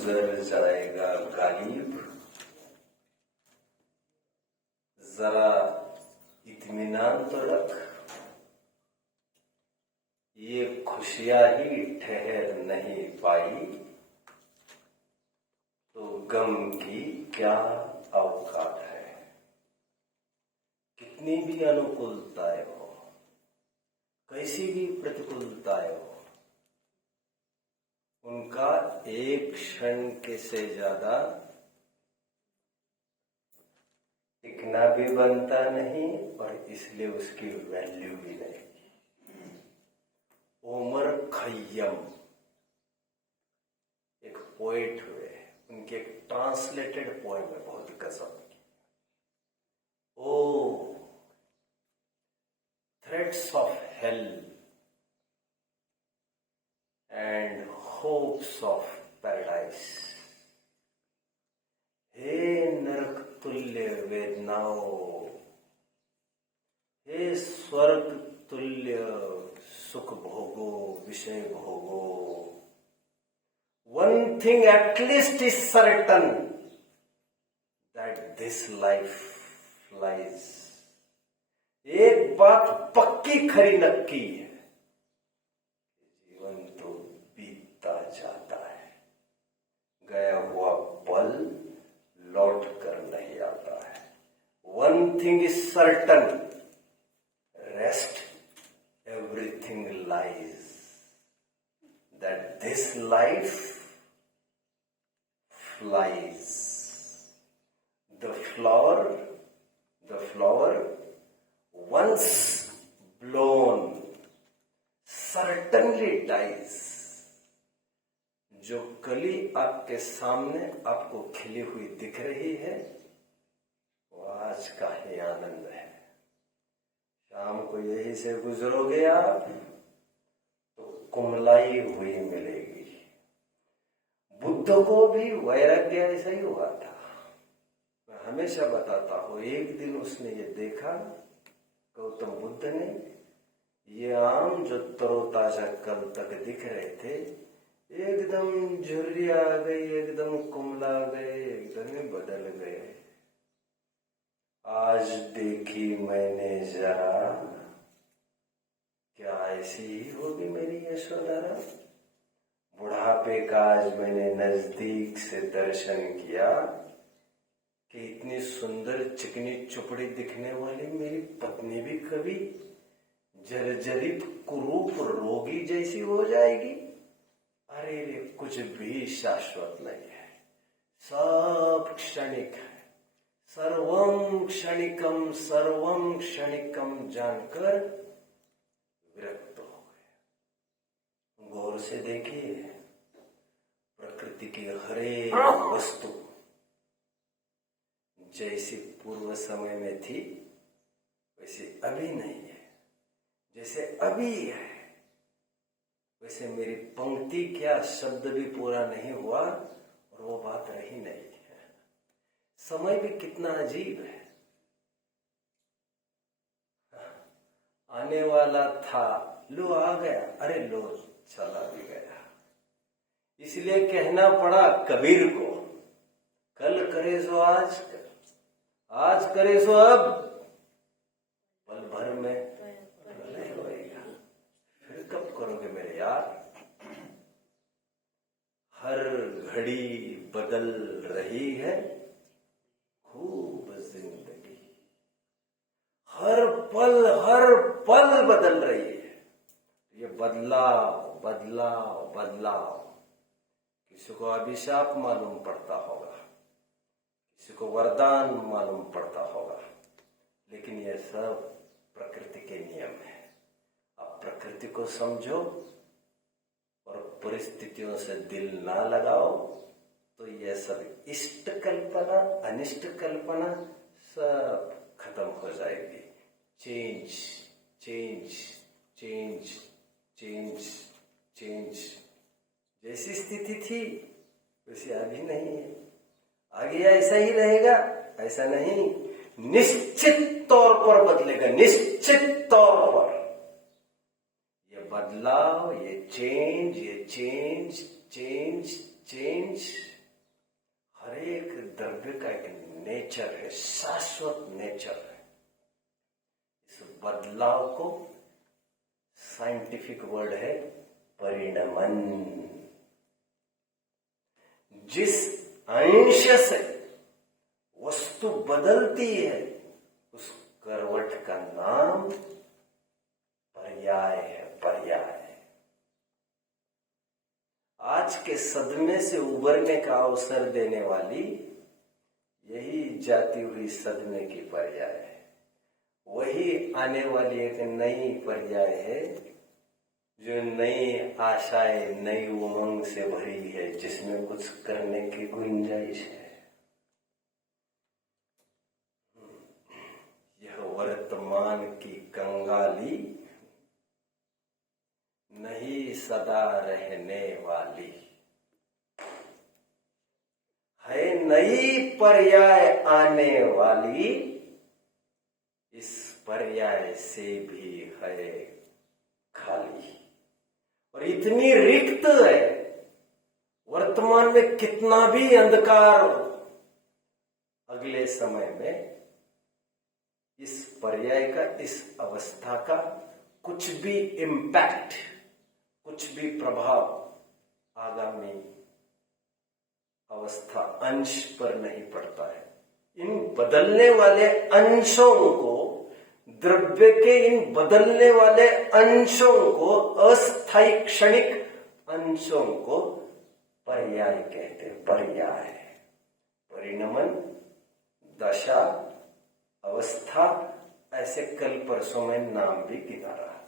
गुजर जाएगा गालिब, जरा इत्मीनान तो रख, ये खुशियां ही ठहर नहीं पाई तो गम की क्या औकात है। कितनी भी अनुकूलताएं हो, कैसी भी प्रतिकूलताएं हो, उनका एक क्षण के से ज्यादा टिकना भी बनता नहीं और इसलिए उसकी वैल्यू भी नहीं। उमर खय्यम एक पोएट हुए, उनकी एक ट्रांसलेटेड पोएम है, बहुत गजब की। O threads of hell and hopes of paradise, हे नरक तुल्य वेदनाओं, हे स्वर्ग तुल्य सुख भोगो, विषय भोगो। One thing at least is certain, that this life flies. एक बात पक्की खरी नक्की है, जीवन तो बीतता जाता है, गया हुआ पल लौट कर नहीं आता है। One thing is certain, rest everything lies, that this life flies. The flower once blown certainly dies. जो कली आपके सामने आपको खिली हुई दिख रही है, वो आज का ही आनंद है। शाम को यही से गुजरोगे आप तो कुमलाई हुई मिलेगी। बुद्ध को भी वैराग्य ऐसा ही हुआ था। मैं हमेशा बताता हूं, एक दिन उसने ये देखा, गौतम बुद्ध ने, ये आम जो तरोताजा कल तक दिख रहे थे, एकदम झुर्रियां आ गई, एकदम कुमला गए, एकदम ही बदल गए। आज देखी मैंने जरा, क्या ऐसी ही होगी मेरी यशोधरा। बुढ़ापे का आज मैंने नजदीक से दर्शन किया कि इतनी सुंदर चिकनी चुपड़ी दिखने वाली मेरी पत्नी भी कभी जर्जरित कुरूप रोगी जैसी हो जाएगी। अरे रे, कुछ भी शाश्वत नहीं है, सब क्षणिक है। सर्वं क्षणिकम जानकर विरक्त हो गए। गौर से देखिए, प्रकृति की हर एक वस्तु जैसी पूर्व समय में थी वैसे अभी नहीं है। जैसे अभी है वैसे मेरी पंक्ति क्या शब्द भी पूरा नहीं हुआ और वो बात रही नहीं। समय भी कितना अजीब है। आने वाला था, लो आ गया, अरे लो चला भी गया। इसलिए कहना पड़ा कबीर को, कल करे सो आज कर, आज करे सो अब, पल भर में नहीं होएगा, फिर कब करोगे मेरे यार। हर घड़ी बदल रही है खूब जिंदगी, हर पल बदल रही है। ये बदलाव बदलाव बदलाव, किसी को अभिशाप मालूम पड़ता होगा, किसी को वरदान मालूम पड़ता होगा, लेकिन ये सब प्रकृति के नियम है। अब प्रकृति को समझो और परिस्थितियों से दिल ना लगाओ तो यह सब इष्ट कल्पना अनिष्ट कल्पना सब खत्म हो जाएगी। Change change change change change, जैसी स्थिति थी वैसे अभी नहीं है, आगे ऐसा ही रहेगा ऐसा नहीं, निश्चित तौर पर बदलेगा, निश्चित तौर पर। ये बदलाव, ये चेंज चेंज चेंज हर एक द्रव्य का एक नेचर है, शाश्वत नेचर है। इस बदलाव को साइंटिफिक वर्ड है परिणमन। जिस अंश से वस्तु बदलती है उस करवट का नाम पर्याय है, पर्याय। आज के सदमे से उबरने का अवसर देने वाली यही जाती हुई सदमे की पर्याय है। वही आने वाली एक नई पर्याय है जो नई आशाएं, नई उमंग से भरी है, जिसमें कुछ करने की गुंजाइश है। यह वर्तमान की कंगाली नहीं सदा रहने वाली है, नई पर्याय आने वाली। इस पर्याय से भी है खाली और इतनी रिक्त है, वर्तमान में कितना भी अंधकार हो, अगले समय में इस पर्याय का, इस अवस्था का कुछ भी इम्पैक्ट, कुछ भी प्रभाव आगामी अवस्था अंश पर नहीं पड़ता है। इन बदलने वाले अंशों को, द्रव्य के इन बदलने वाले अंशों को, अस्थायी क्षणिक अंशों को पर्याय कहते हैं। पर्याय, परिणमन, दशा, अवस्था, ऐसे कल परसों में नाम भी गिना रहा था।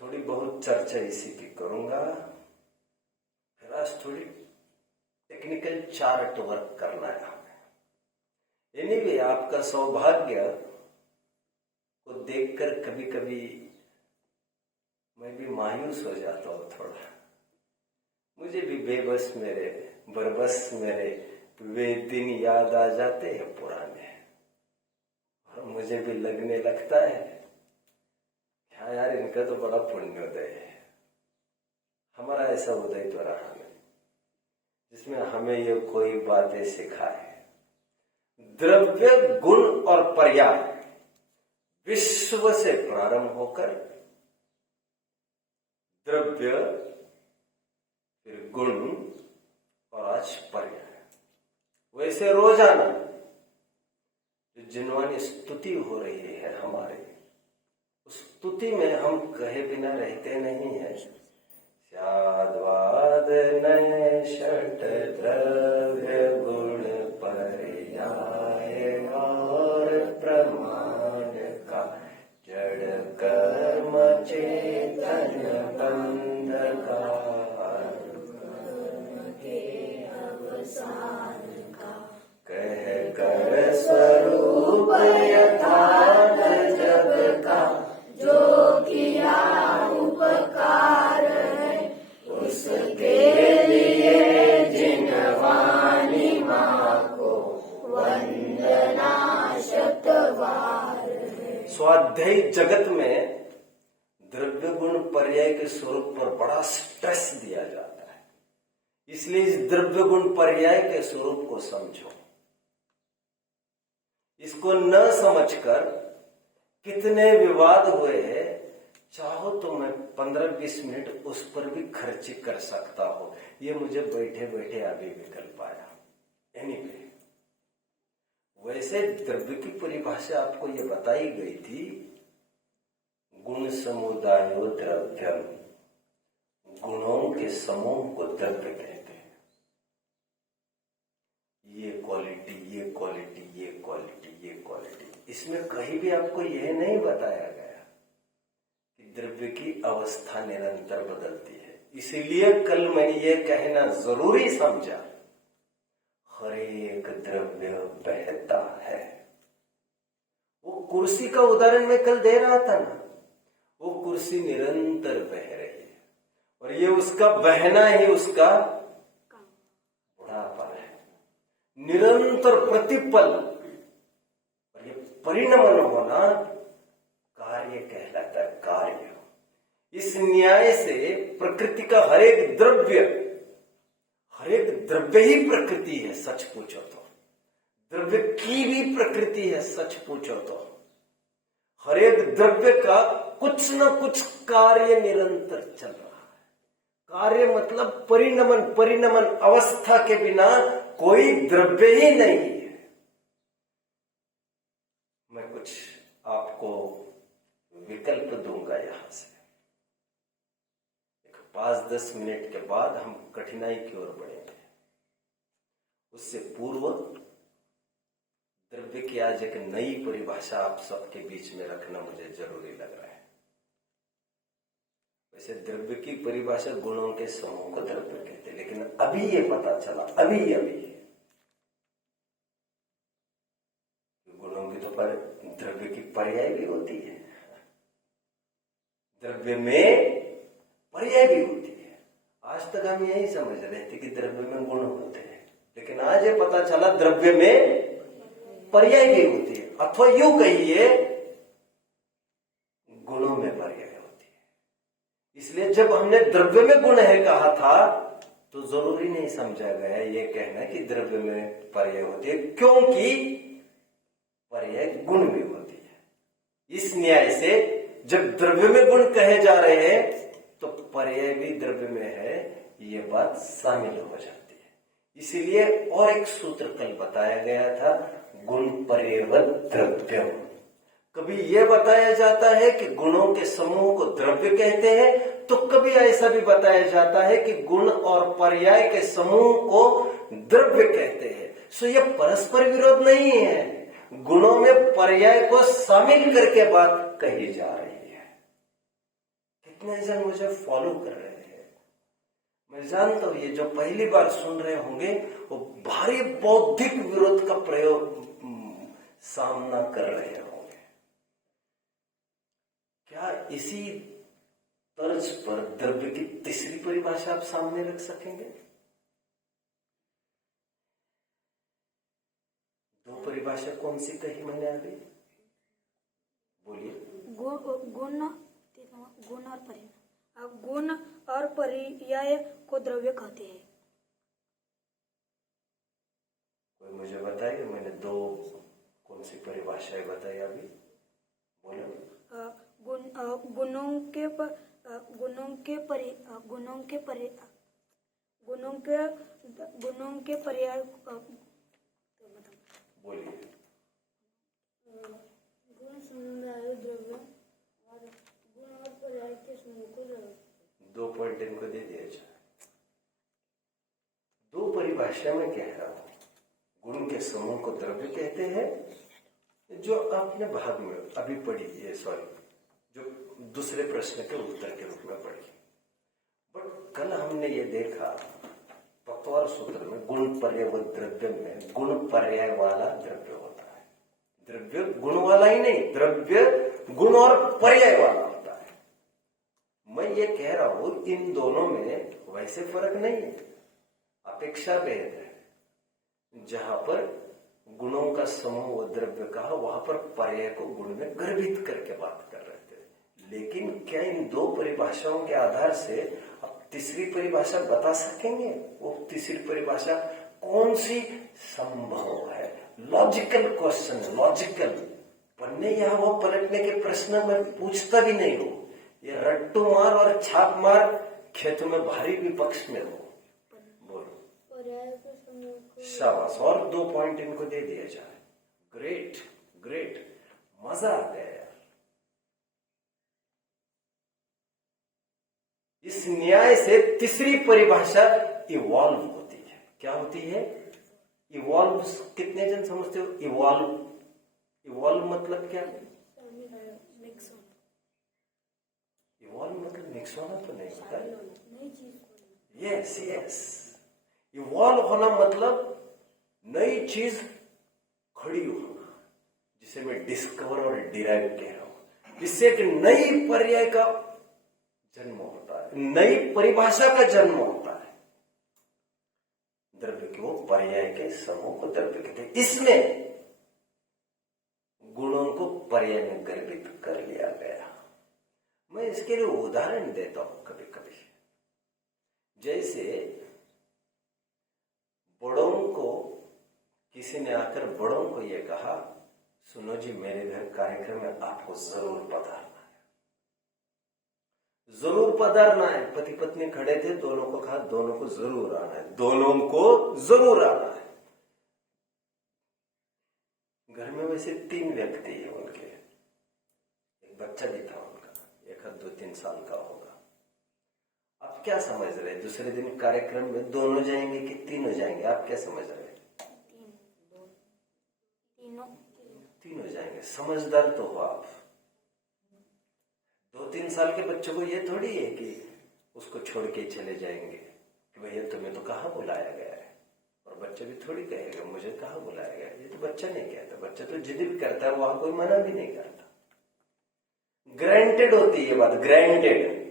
थोड़ी बहुत चर्चा इसी की करूंगा। फिर आज थोड़ी टेक्निकल चार्ट वर्क करना है हमें। एनीवे, आपका सौभाग्य को देखकर कभी कभी मैं भी मायूस हो जाता हूँ थोड़ा। मुझे भी बेबस मेरे, बरबस मेरे वे दिन याद आ जाते हैं पुराने, और मुझे भी लगने लगता है क्या यार, इनका तो बड़ा पुण्योदय है। हमारा ऐसा उदय तो रहा नहीं जिसमें हमें ये कोई बातें सिखाए। द्रव्य, गुण और पर्याय विश्व से प्रारंभ होकर द्रव्य, फिर गुण और आज पर्याय। वैसे रोजाना जो जिनवानी स्तुति हो रही है हमारे, उस स्तुति में हम कहे बिना रहते नहीं है। स्याद्वाद नए षट द्रव्य गुण पर्याय और प्रमाण का जड़ कर्म चेतन बंध का कह कर स्वरूप यथार्थ जग का जो किया उपकार है, उसके लिए जिनवानी माँ को वंदना शतवार है। स्वाध्यायी जगत में द्रव्य गुण पर्याय के स्वरूप पर बड़ा स्ट्रेस दिया जाता है, इसलिए इस द्रव्य गुण पर्याय के स्वरूप को समझो। इसको न समझकर कितने विवाद हुए हैं, चाहो तो मैं 15-20 मिनट उस पर भी खर्च कर सकता हूं। ये मुझे बैठे बैठे अभी विकल्प आया। एनीवे, वैसे द्रव्य की परिभाषा आपको ये बताई गई थी, गुण समुदायो द्रव्यम, गुणों के समूह को द्रव्य कहते हैं। ये क्वालिटी, ये क्वालिटी, ये क्वालिटी, ये क्वालिटी। इसमें कहीं भी आपको यह नहीं बताया गया कि द्रव्य की अवस्था निरंतर बदलती है। इसीलिए कल मैंने ये कहना जरूरी समझा, हर एक द्रव्य बहता है। वो कुर्सी का उदाहरण मैं कल दे रहा था ना, वो कुर्सी निरंतर बह रही है और ये उसका बहना ही उसका बुढ़ापा है, निरंतर प्रतिपल। और ये परिणमन होना कार्य कहलाता है, कार्य। इस न्याय से प्रकृति का हर एक द्रव्य द्रव्य ही प्रकृति है सच पूछो तो, द्रव्य की भी प्रकृति है सच पूछो तो। हर एक द्रव्य का कुछ न कुछ कार्य निरंतर चल रहा है। कार्य मतलब परिणमन, परिणमन अवस्था के बिना कोई द्रव्य ही नहीं है। मैं कुछ आपको विकल्प दूंगा यहां से। 5-10 मिनट के बाद हम कठिनाई की ओर बढ़ेंगे। उससे पूर्व द्रव्य की आज एक नई परिभाषा आप सबके बीच में रखना मुझे जरूरी लग रहा है। वैसे द्रव्य की परिभाषा गुणों के समूह को द्रव्य कहते हैं, लेकिन अभी ये पता चला, अभी गुणों की तो द्रव्य की पर्याय भी होती है, द्रव्य में पर्याय भी होती है। आज तक हम यही समझ रहे थे कि द्रव्य में गुण होते हैं, लेकिन आज ये पता चला द्रव्य में पर्याय भी होती है, अथवा यूं कहिए गुणों में पर्याय होती है। इसलिए जब हमने द्रव्य में गुण है कहा था तो जरूरी नहीं समझा गया ये कहना कि द्रव्य में पर्याय होती है, क्योंकि पर्याय गुण में होती है। इस न्याय से जब द्रव्य में गुण कहे जा रहे हैं तो पर्याय भी द्रव्य में है, ये बात शामिल हो जाती है। इसीलिए और एक सूत्र कल बताया गया था, गुण पर्यवत द्रव्यम। कभी यह बताया जाता है कि गुणों के समूह को द्रव्य कहते हैं, तो कभी ऐसा भी बताया जाता है कि गुण और पर्याय के समूह को द्रव्य कहते हैं। सो यह परस्पर विरोध नहीं है, गुणों में पर्याय को शामिल करके बात कही जा रही है। कितने जन मुझे फॉलो कर रहे हैं? मैं जानता हूं ये जो पहली बार सुन रहे होंगे वो भारी बौद्धिक विरोध का प्रयोग सामना कर रहे होंगे। क्या इसी तर्ज पर द्रव्य की तीसरी परिभाषा आप सामने रख सकेंगे? दो परिभाषा कौन सी कही मैंने अभी? बोलिए। गुण और पर्याय। गुण और पर्याय को द्रव्य कहते हैं। कोई मुझे बताइए, मैंने दो कौन सी परिभाषाएं बताई अभी? बोलो। गुणों के पर्याय बोलिए। गुण समुदाय द्रव्य और गुण और पर्याय के समूह को द्रव्य। 2 पॉइंट इनको दे दिया जाए। दो परिभाषा में कह रहा हूं, गुण के समूह को द्रव्य कहते हैं, जो आपने भाग में अभी पढ़ी है, जो दूसरे प्रश्न के उत्तर के रूप में पढ़ी। बट कल हमने ये देखा पतवार सूत्र में गुण पर्यवत द्रव्य में गुण पर्याय वाला द्रव्य होता है। द्रव्य गुण वाला ही नहीं, द्रव्य गुण और पर्याय वाला होता है। मैं ये कह रहा हूं इन दोनों में वैसे फर्क नहीं है, अपेक्षा भेद है। जहां पर गुणों का समूह द्रव्य कहा, वहां पर पर्याय को गुण में गर्भित करके बात कर रहे थे। लेकिन क्या इन दो परिभाषाओं के आधार से आप तीसरी परिभाषा बता सकेंगे? वो तीसरी परिभाषा कौन सी संभव है? लॉजिकल क्वेश्चन है, लॉजिकल। पढ़ने यहां वो पलटने के प्रश्न में पूछता भी नहीं हो, ये रट्टू मार और छाप मार खेतों में भारी विपक्ष में हो। शाबाश, और 2 पॉइंट इनको दे दिया जाए। ग्रेट ग्रेट, मजा आ गया यार। इस न्याय से तीसरी परिभाषा इवॉल्व होती है। क्या होती है? इवॉल्व। कितने जन समझते हो इवॉल्व? इवॉल्व मतलब क्या? इवॉल्व मतलब मिक्स होना तो नहीं होता है। यस यस, इवॉल्व होना मतलब नई चीज खड़ी होना, जिसे मैं डिस्कवर और डिराइव कह रहा हूं। इससे एक नई पर्याय का जन्म होता है, नई परिभाषा का जन्म होता है। द्रव्य को पर्याय के समूह को द्रव्य कहते हैं। इसमें गुणों को पर्याय में गर्भित कर लिया गया। मैं इसके लिए उदाहरण देता हूं कभी कभी। जैसे किसी ने आकर बड़ों को ये कहा, सुनो जी मेरे घर कार्यक्रम में आपको जरूर पधारना है, जरूर पधारना है। पति पत्नी खड़े थे, दोनों को कहा दोनों को जरूर आना है, दोनों को जरूर आना है। घर में वैसे 3 व्यक्ति है उनके, एक बच्चा भी था उनका, एक 2-3 साल का होगा। आप क्या समझ रहे, दूसरे दिन कार्यक्रम में दोनों जाएंगे कि तीनों जाएंगे? आप क्या समझ रहे? तीनों जाएंगे। समझदार तो हो आप। 2-3 साल के बच्चों को ये थोड़ी है कि उसको छोड़ के चले जाएंगे कि भैया तुम्हें तो कहाँ बुलाया गया है, और बच्चा भी थोड़ी कहेगा मुझे कहाँ बुलाया गया। ये तो बच्चा नहीं कहता, बच्चा तो जिद भी करता है, वहां कोई मना भी नहीं करता। ग्रांटेड होती है ये बात, ग्रांटेड।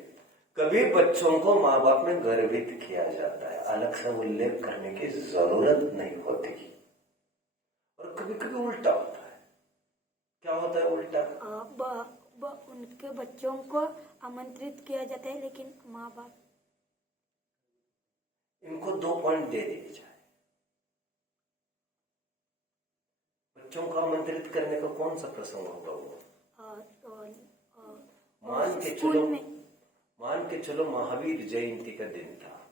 कभी बच्चों को माँ बाप में गर्वित किया जाता है, अलग से उल्लेख करने की जरूरत नहीं होती। और कभी कभी उल्टा होता है। क्या होता है उल्टा? उनके बच्चों को आमंत्रित किया जाता है, लेकिन माँ बाप इनको 2 पॉइंट दे दिए जाए। बच्चों को आमंत्रित करने का कौन सा प्रसंग होगा वो? मान के चलो महावीर जयंती का दिन था,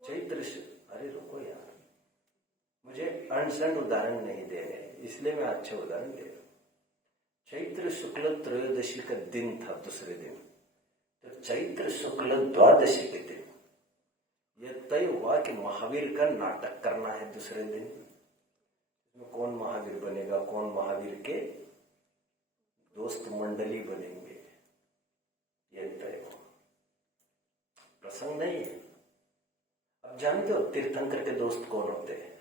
अरे रुको यार, मुझे अनसन उदाहरण नहीं दे रहे, इसलिए मैं अच्छे उदाहरण दे रहा हूं। चैत्र शुक्ल त्रयोदशी का दिन था, दूसरे दिन। तो चैत्र शुक्ल द्वादशी के दिन यह तय हुआ कि महावीर का नाटक करना है दूसरे दिन। इसमें कौन महावीर बनेगा, कौन महावीर के दोस्त मंडली बनेंगे, यह तय हुआ। प्रसंग नहीं है। अब जानते हो तीर्थंकर के दोस्त कौन होते हैं?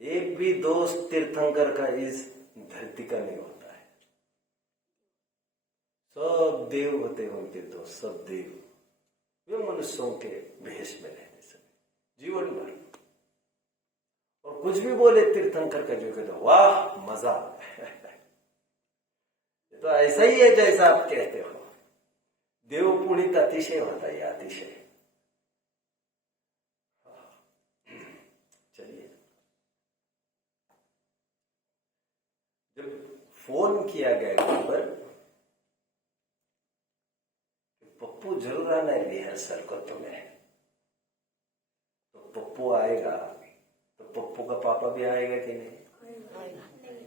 एक भी दोस्त तीर्थंकर का इस धरती का नहीं होता है। सब देव होते हैं उनके दोस्त, सब देव। वे मनुष्यों के भेष में रहते सब जीवन भर, और कुछ भी बोले तीर्थंकर का जो कहते वाह मजा। ये तो ऐसा ही है जैसा आप कहते हो। देव पुणित अतिशय होता है, अतिशय। चलिए, जब फोन किया गया ऊपर, पप्पू जरूर आना है रिहर्सल को तुम्हें, तो पप्पू आएगा, तो पप्पू का पापा भी आएगा कि नहीं?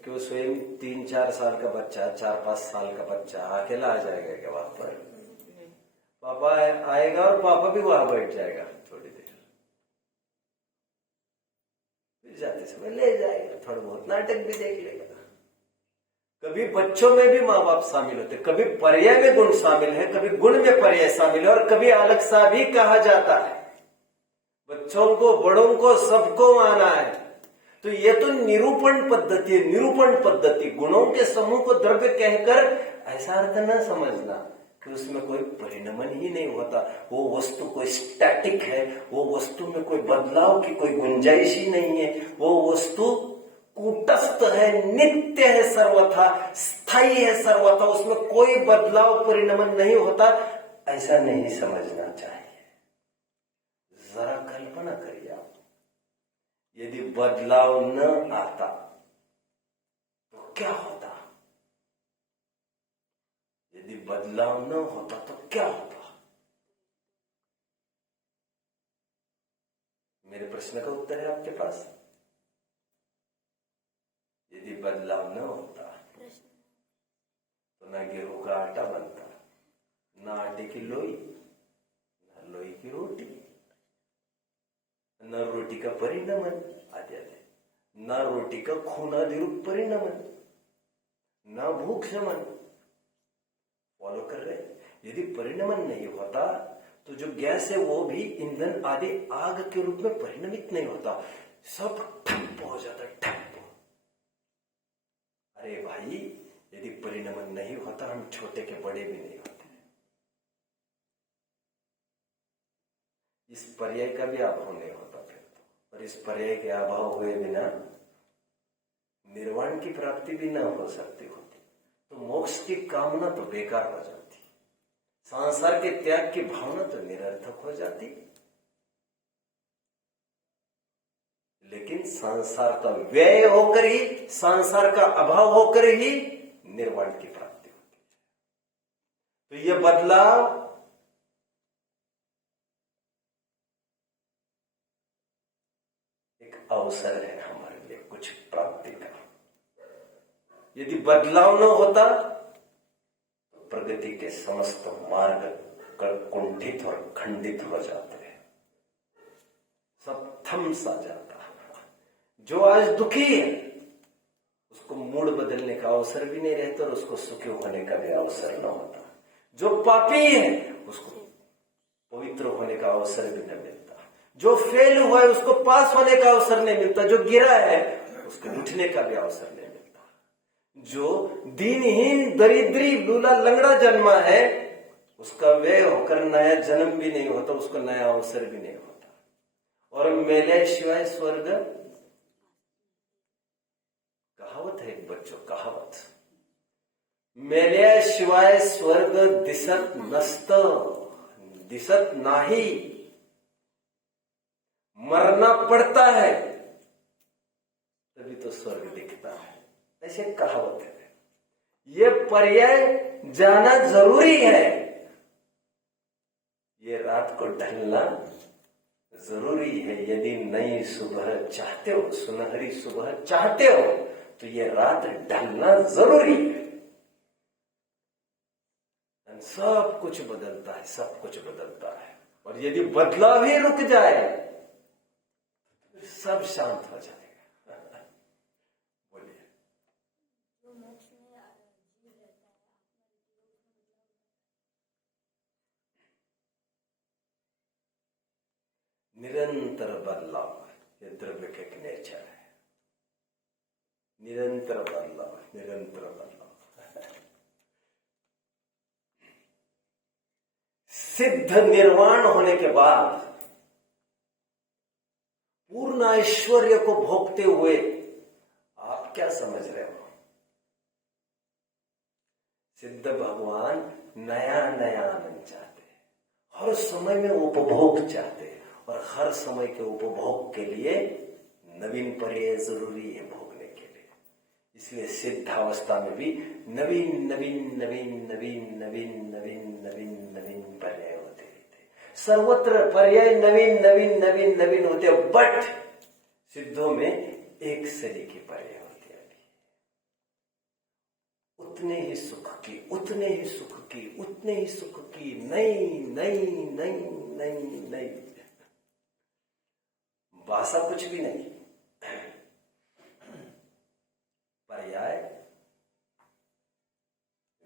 कि वो स्वयं 3-4 साल का बच्चा, 4-5 साल का बच्चा अकेला आ जाएगा क्या वहां पर? पापा आएगा और पापा भी वहां बैठ जाएगा थोड़ी देर, फिर जाते समय ले जाएगा, थोड़ा बहुत नाटक भी देख लेगा। कभी बच्चों में भी माँ बाप शामिल होते, कभी पर्याय में गुण शामिल है, कभी गुण में पर्याय शामिल है, और कभी अलग सा भी कहा जाता है। बच्चों को, बड़ों को, सबको आना है। तो ये तो निरूपण पद्धति है, निरूपण पद्धति। गुणों के समूह को द्रव्य कहकर ऐसा अर्थ न समझना कि उसमें कोई परिणमन ही नहीं होता, वो वस्तु कोई स्टैटिक है, वो वस्तु में कोई बदलाव की कोई गुंजाइश ही नहीं है, वो वस्तु कूटस्थ है, नित्य है, सर्वथा स्थायी है, सर्वथा उसमें कोई बदलाव परिणमन नहीं होता, ऐसा नहीं समझना चाहिए। जरा कल्पना करिए आप, यदि बदलाव न आता तो क्या होता? यदि बदलाव न होता तो क्या होता? मेरे प्रश्न का उत्तर है आपके पास। यदि बदलाव न होता तो ना गेहूं का आटा बनता, ना आटे की लोई, ना लोई की रोटी, न रोटी का परिणमन आदि आदि, न रोटी का खूनादि रूप परिणमन, न भूख शमन। फॉलो कर रहे? यदि परिणमन नहीं होता तो जो गैस है वो भी ईंधन आदि आग के रूप में परिणमित नहीं होता, सब ठप हो जाता, ठप। अरे भाई, यदि परिणमन नहीं होता हम छोटे के बड़े भी नहीं होते। इस पर्याय का भी अभाव नहीं होता फिर तो, और इस पर्याय के अभाव हुए बिना निर्वाण की प्राप्ति भी न हो सकती होती, तो मोक्ष की कामना तो बेकार हो जाती, संसार के त्याग की भावना तो निरर्थक हो जाती। लेकिन संसार का व्यय होकर ही, संसार का अभाव होकर ही निर्वाण की प्राप्ति होती है। तो यह बदलाव एक अवसर है हमारे लिए कुछ प्राप्ति का। यदि बदलाव न होता तो प्रगति के समस्त मार्ग कुंठित और खंडित हो जाते हैं, सब थम सा जाता। जो आज दुखी है उसको मूड बदलने का अवसर भी नहीं रहता और उसको सुखी होने का भी अवसर न होता। जो पापी है उसको पवित्र होने का अवसर भी न मिलता। जो फेल हुआ है उसको पास होने का अवसर नहीं मिलता। जो गिरा है उसको उठने का भी अवसर नहीं मिलता। जो दीनहीन दरिद्री लूला लंगड़ा जन्मा है उसका व्यय होकर नया जन्म भी नहीं होता, उसको नया अवसर भी नहीं होता। और मेले शिवाय स्वर्ग, कहावत है एक बच्चों, कहावत, मेल्या शिवाय स्वर्ग दिसत नसत, दिसत नाही, मरना पड़ता है तभी तो स्वर्ग दिखता है, ऐसे कहावत है। ये पर्याय जाना जरूरी है। ये रात को ढलना जरूरी है। यदि नई सुबह चाहते हो, सुनहरी सुबह चाहते हो तो ये रात ढलना जरूरी है। सब कुछ बदलता है, सब कुछ बदलता है। और यदि बदलाव ही रुक जाए तो सब शांत हो जाएगा। बोलिए। निरंतर बदलाव, ये द्रव्य का एक नेचर है। निरंतर बदलाव, निरंतर बदलाव। सिद्ध निर्वाण होने के बाद पूर्ण ऐश्वर्य को भोगते हुए आप क्या समझ रहे हो? सिद्ध भगवान नया नया आनंद चाहते हैं, हर समय में उपभोग चाहते हैं और हर समय के उपभोग के लिए नवीन पर्याय जरूरी है भोगने के लिए। इसलिए सिद्धावस्था में भी नवीन नवीन नवीन नवीन नवीन नवीन नवीन नवीन पर्याय होते रहते। सर्वत्र पर्याय नवीन नवीन नवीन नवीन होते, बट सिद्धों में एक सलीके पर्याय होते हैं। उतने ही सुख की, उतने ही सुख की, उतने ही सुख की नई नई नई नई नई, भाषा कुछ भी नहीं, पर्याय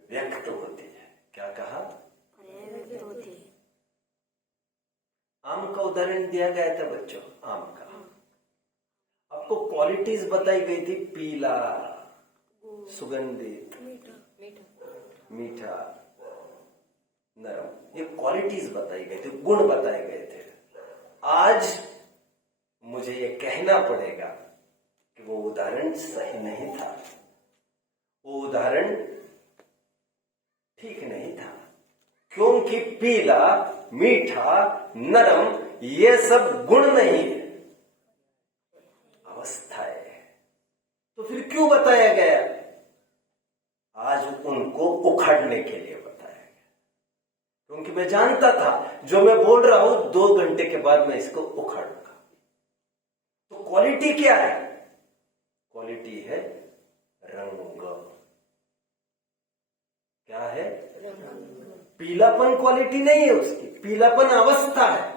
व्यक्त होती है। क्या कहा? व्यक्त होती है। आम का उदाहरण दिया गया था बच्चों, आम का आपको क्वालिटीज बताई गई थी, पीला, सुगंधित, मीठा, नरम, ये क्वालिटीज बताई गई थी, गुण बताए गए थे। आज मुझे ये कहना पड़ेगा कि वो उदाहरण सही नहीं था, वो उदाहरण ठीक नहीं था, क्योंकि पीला, मीठा, नरम ये सब गुण नहीं है, अवस्थाएं है। तो फिर क्यों बताया गया? आज उनको उखाड़ने के लिए बताया गया, क्योंकि मैं जानता था जो मैं बोल रहा हूं 2 घंटे के बाद मैं इसको उखाड़ूंगा। तो क्वालिटी क्या है? क्वालिटी है रंग। क्या है? पीलापन क्वालिटी नहीं है उसकी, पीलापन अवस्था है।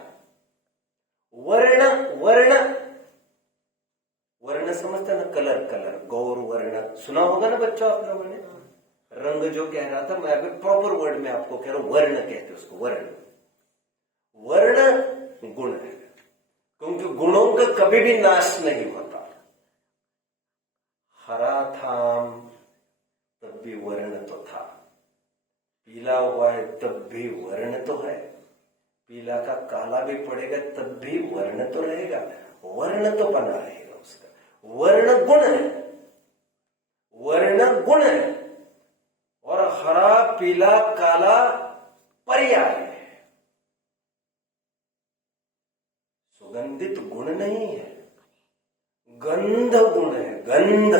वर्ण, वर्ण, वर्ण समझते ना, कलर, कलर, गौर वर्ण सुना होगा ना बच्चों आप लोगों ने। रंग जो कह रहा था मैं अभी प्रॉपर वर्ड में आपको कह रहा हूं, वर्ण कहते उसको, वर्ण। वर्ण गुण है, क्योंकि गुणों का कभी भी नाश नहीं होता। हरा था तब भी वर्ण तो था, पीला हुआ है तब भी वर्ण तो है, पीला का काला भी पड़ेगा तब भी वर्ण तो रहेगा, वर्ण तो बना रहेगा उसका। वर्ण गुण है, वर्ण गुण है, और हरा पीला काला पर्याय है, सुगंधित गुण नहीं है। गंध गुण है, गंध।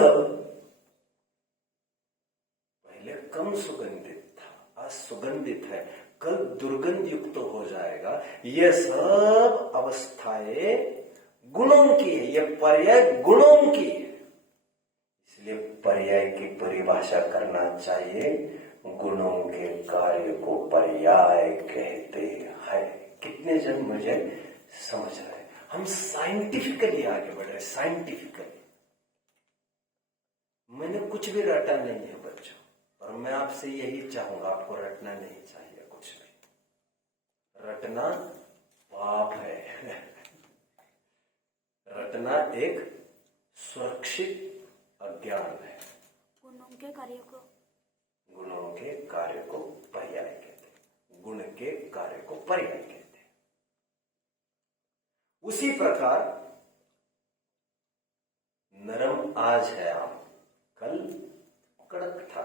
पहले कम सुगंधित था, आज सुगंधित है, कल दुर्गंध युक्त हो जाएगा। ये सब अवस्थाएं गुणों की है, ये पर्याय गुणों की है। इसलिए पर्याय की परिभाषा करना चाहिए, गुणों के कार्य को पर्याय कहते हैं। कितने जन मुझे समझ रहे हैं? हम साइंटिफिकली आगे बढ़ रहे, साइंटिफिकली। मैंने कुछ भी रटा नहीं है बच्चों, और मैं आपसे यही चाहूंगा, आपको रटना नहीं चाहिए कुछ भी। रटना पाप है। रटना एक सुरक्षित अज्ञान है। गुणों के कार्य को पर्याय कहते हैं, गुण के कार्य को पर्याय कहते हैं। उसी प्रकार नरम आज है आम, कल कड़क था,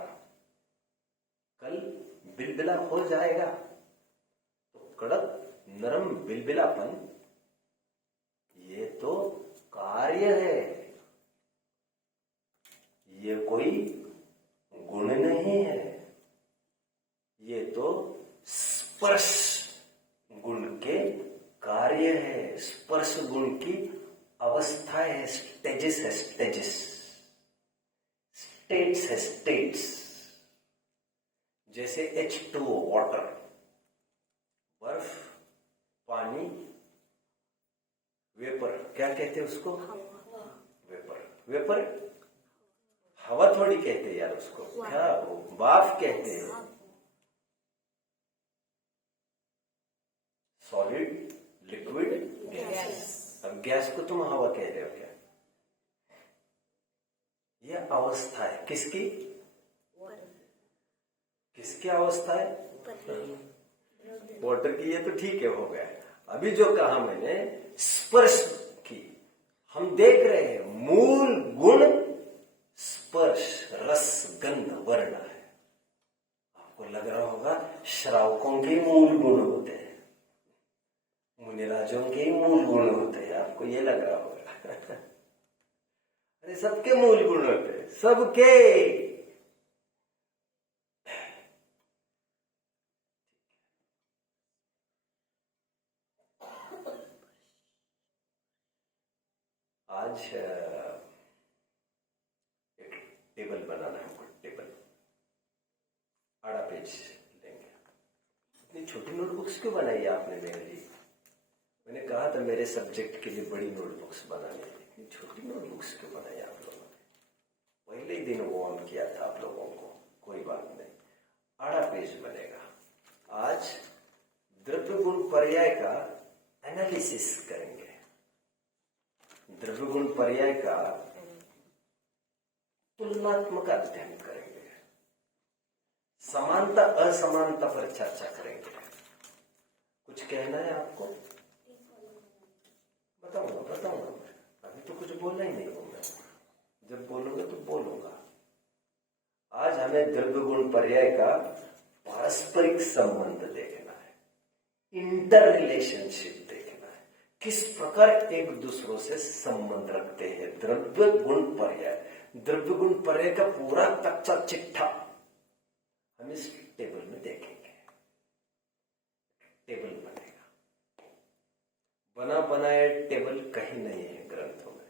कल बिलबिला हो जाएगा। तो कड़क नरम बिलबिलापन ये तो कार्य है, ये कोई गुण नहीं है। ये तो स्पर्श गुण के कार्य है, स्पर्श गुण की अवस्था है, स्टेजेस है, स्टेजेस, स्टेट्स है, स्टेट्स। जैसे H2O वाटर, बर्फ, पानी, वेपर, क्या कहते हैं उसको? वेपर। वेपर हवा थोड़ी कहते हैं यार उसको, क्या वो बाफ कहते हैं। Solid, liquid, gas. अब गैस को तुम हवा कह रहे हो क्या? यह अवस्था है किसकी? किसकी अवस्था है? वाटर की। ये तो ठीक है, हो गया। अभी जो कहा मैंने स्पर्श की, हम देख रहे हैं मूल गुण स्पर्श, रस, गंध, वर्ण है। आपको लग रहा होगा श्रावकों के मूल गुण होते हैं, मुनिराजों के मूल गुण होते हैं, आपको ये लग रहा होगा। अरे सबके मूल गुण होते हैं, सबके। आज एक टेबल बनाना है हमको, टेबल आड़ा पेज लेंगे। इतनी छोटी नोटबुक्स क्यों बनाई आपने मेरे लिए? मैंने कहा था मेरे सब्जेक्ट के लिए बड़ी नोटबुक्स बनाने, इतनी छोटी नोटबुक्स क्यों बनाई आप लोगों ने? पहले ही दिन वो ऑन किया था आप लोगों को, कोई बात नहीं, आड़ा पेज बनेगा। आज द्रव्य गुण पर्याय का एनालिसिस करेंगे, द्रव्य गुण पर्याय का तुलनात्मक अध्ययन करेंगे, समानता असमानता पर चर्चा करेंगे। कुछ कहना है आपको? बताऊंगा मैं, अभी तो कुछ बोलना ही नहीं हूं मैं, जब बोलूंगा तो बोलूंगा। आज हमें द्रव्य गुण पर्याय का पारस्परिक संबंध देखना है, इंटर रिलेशनशिप देखना है, किस प्रकार एक दूसरों से संबंध रखते हैं द्रव्य गुण पर्याय। द्रव्य गुण पर्याय का पूरा कच्चा चिट्ठा हम इस टेबल में देखेंगे। टेबल बनेगा, बना बनाया टेबल कहीं नहीं है ग्रंथों में,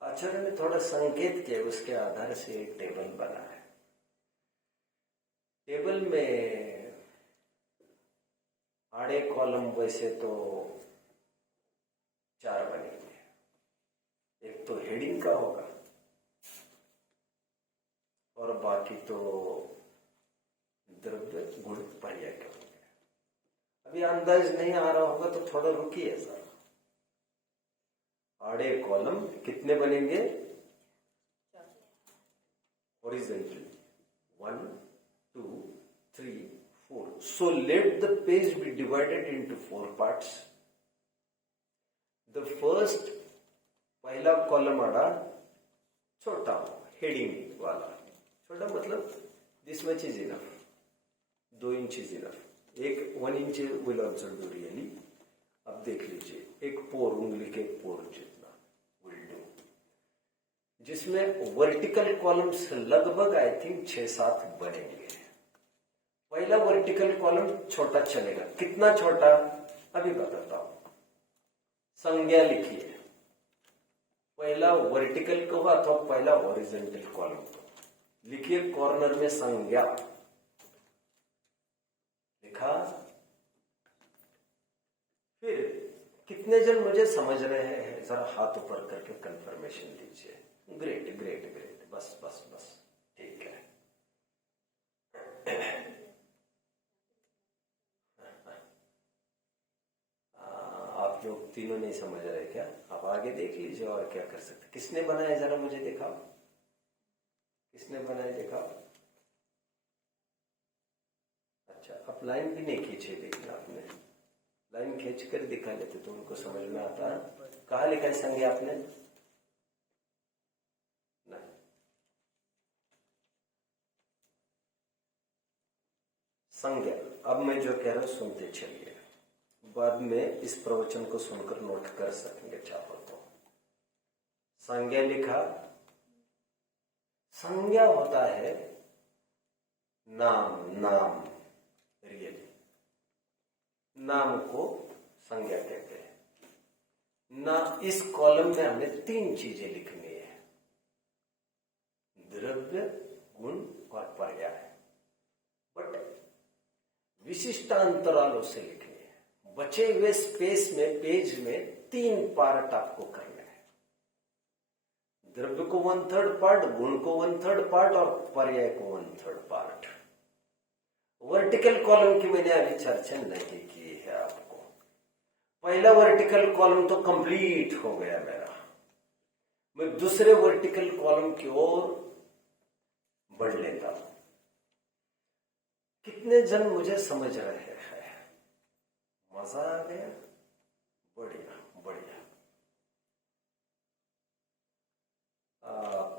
आचार्य ने थोड़ा संकेत किया, उसके आधार से एक टेबल बना है। टेबल में आड़े कॉलम वैसे तो 4 बनेंगे, एक तो हेडिंग का होगा और बाकी तो द्रव्य गुण पर्याय के होंगे। अभी अंदाज नहीं आ रहा होगा तो थोड़ा रुकिए सर। आड़े कॉलम कितने बनेंगे? Horizontally 1 2 3 4. So let the page be divided into 4 parts. The first, पहला कॉलम आड़ा छोटा हो, हेडिंग वाला। छोटा मतलब this much is enough, 2 inch is enough। एक 1 inch will also do really। अब देख लीजिए, एक पोर, उंगली के पोर जितना will do। जिसमें वर्टिकल कॉलम्स लगभग आई थिंक 6-7 बनेंगे। पहला वर्टिकल कॉलम छोटा चलेगा, कितना छोटा अभी बताता हूं। संज्ञा लिखिए, पहला वर्टिकल को अथवा पहला हॉरिजॉन्टल कॉलम को लिखिए, कॉर्नर में संज्ञा लिखा। फिर कितने जन मुझे समझ रहे हैं, जरा हाथ ऊपर करके कंफर्मेशन दीजिए। ग्रेट ग्रेट ग्रेट, बस बस बस, ठीक है। आप लोग तीनों नहीं समझ रहे क्या? आप आगे देख लीजिए और क्या कर सकते। किसने बनाया जरा मुझे दिखाओ, किसने बनाया दिखाओ। अच्छा, आप लाइन भी नहीं खींचे, देखना आपने लाइन खींच कर दिखा लेते तो उनको समझ में आता। कहाँ लिखा है संज्ञा आपने? नहीं, संज्ञा। अब मैं जो कह रहा हूं सुनते चलिए, बाद में इस प्रवचन को सुनकर नोट कर सकेंगे चाहो तो। संज्ञा लिखा। संज्ञा होता है नाम, नाम रियल नाम को संज्ञा कहते हैं ना। इस कॉलम में हमें 3 चीजें लिखनी है, द्रव्य, गुण और पर्याय, बट विशिष्टांतरालों से लिखनी है। बचे हुए स्पेस में, पेज में 3 पार्ट आपको करने हैं। द्रव्य को 1/3 पार्ट, गुण को 1/3 पार्ट और पर्याय को 1/3 पार्ट। वर्टिकल कॉलम की मैंने अभी चर्चा नहीं की है आपको। पहला वर्टिकल कॉलम तो कंप्लीट हो गया मेरा। मैं दूसरे वर्टिकल कॉलम की ओर बढ़ लेता हूं। कितने जन मुझे समझ रहे हैं? मजा आ गया? बढ़िया बढ़िया।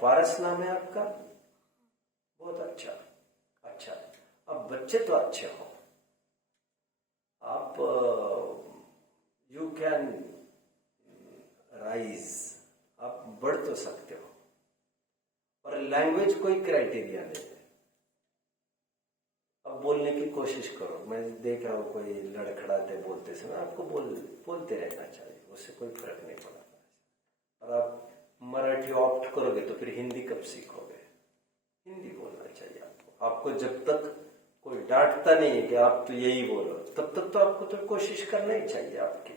पारस नाम है आपका? बहुत अच्छा अच्छा। अब बच्चे तो अच्छे हो, आप यू कैन राइज, आप बढ़ तो सकते हो। और लैंग्वेज कोई क्राइटेरिया नहीं है। अब बोलने की कोशिश करो। मैं देख रहा हूं कोई लड़खड़ाते बोलते समय, आपको बोलते रहना चाहिए, उससे कोई फर्क नहीं पड़ता। और आप मराठी ऑप्ट करोगे तो फिर हिंदी कब सीखोगे? हिंदी बोलना चाहिए आपको। आपको जब तक कोई डांटता नहीं है कि आप तो यही बोलो, तब तक तो आपको तो कोशिश करना ही चाहिए आपकी।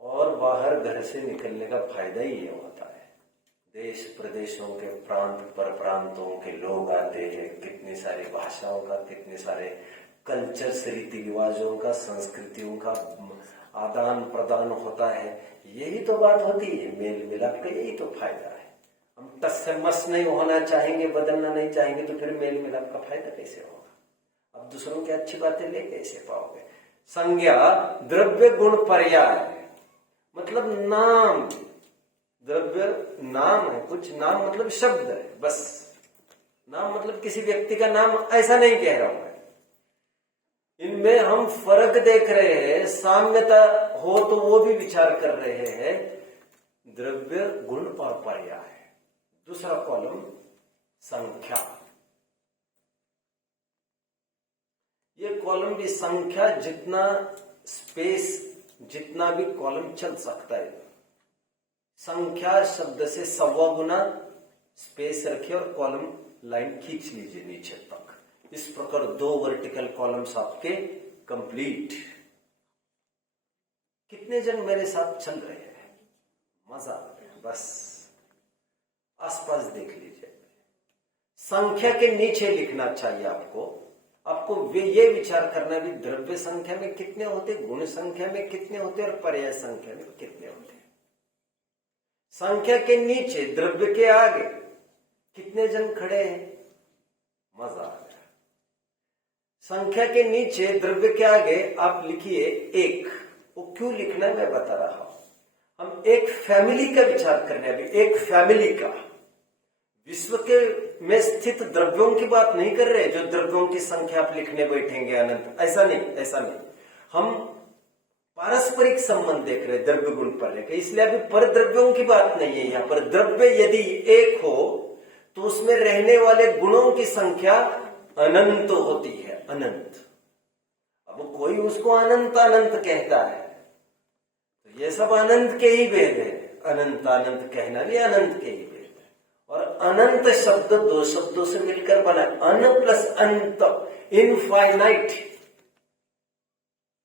और बाहर घर से निकलने का फायदा ही ये होता है, देश प्रदेशों के, प्रांत पर प्रांतों के लोग आते हैं, कितनी सारी भाषाओं का, कितने सारे कल्चर्स, रीति रिवाजों का, संस्कृतियों का आदान प्रदान होता है। यही तो बात होती है, मेल मिलाप का यही तो फायदा है। हम टस से मस नहीं होना चाहेंगे, बदलना नहीं चाहेंगे, तो फिर मेल मिलाप का फायदा कैसे होगा? अब दूसरों की अच्छी बातें ले कैसे पाओगे? संज्ञा, द्रव्य, गुण, पर्याय मतलब नाम। द्रव्य नाम है, कुछ नाम मतलब शब्द है, बस। नाम मतलब किसी व्यक्ति का नाम, ऐसा नहीं कह रहा हूं मैं। इनमें हम फर्क देख रहे हैं, साम्यता हो तो वो भी विचार कर रहे हैं। द्रव्य, गुण और पर्याय। दूसरा कॉलम संख्या। ये कॉलम भी संख्या, जितना स्पेस, जितना भी कॉलम चल सकता है। संख्या शब्द से 1.25 गुना स्पेस रखिए और कॉलम लाइन खींच लीजिए नीचे तक। इस प्रकार 2 वर्टिकल कॉलम्स आपके कंप्लीट। कितने जन मेरे साथ चल रहे हैं? मजा आ गया। बस आसपास देख लीजिए। संख्या के नीचे लिखना चाहिए आपको। आपको ये विचार करना भी, द्रव्य संख्या में कितने होते, गुण संख्या में कितने होते और पर्याय संख्या में कितने होते। संख्या के नीचे, द्रव्य के आगे कितने जन खड़े हैं? मजा आ गया। संख्या के नीचे, द्रव्य के आगे आप लिखिए 1। वो क्यों लिखना है मैं बता रहा हूं। हम एक फैमिली का विचार करने, अभी एक फैमिली का, विश्व के में स्थित द्रव्यों की बात नहीं कर रहे जो द्रव्यों की संख्या आप लिखने बैठेंगे अनंत। ऐसा नहीं, ऐसा नहीं। हम पारस पारस्परिक संबंध देख रहे, द्रव्य गुण पर लेकर, इसलिए अभी पर द्रव्यों की बात नहीं है यहाँ पर। द्रव्य यदि एक हो तो उसमें रहने वाले गुणों की संख्या अनंत होती है, अनंत। अब कोई उसको अनंत अनंत कहता है तो ये सब अनंत के ही भेद है, अनंत अनंत कहना भी अनंत के ही भेद है। और अनंत शब्द दो शब्दों से मिलकर बना, अन प्लस अंत, इनफाइनाइट।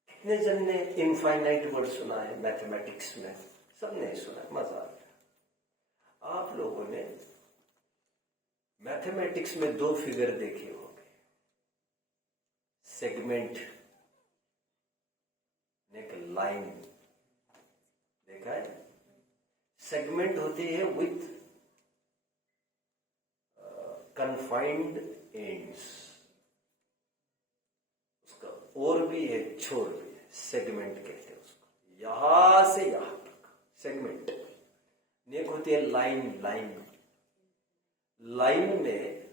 कितने जन ने इनफाइनाइट वर्ड सुना है मैथमेटिक्स में? सबने सुना है, मजा आ गया। आप लोगों ने मैथमेटिक्स में दो फिगर देखे होंगे, सेगमेंट, एक लाइन देखा है। सेगमेंट होती है विथ कन्फाइंड एंड्स, उसका और भी है, छोर भी है, सेगमेंट कहते हैं उसको। यहां से यहां तक सेगमेंट। एक होती है लाइन, लाइन, लाइन में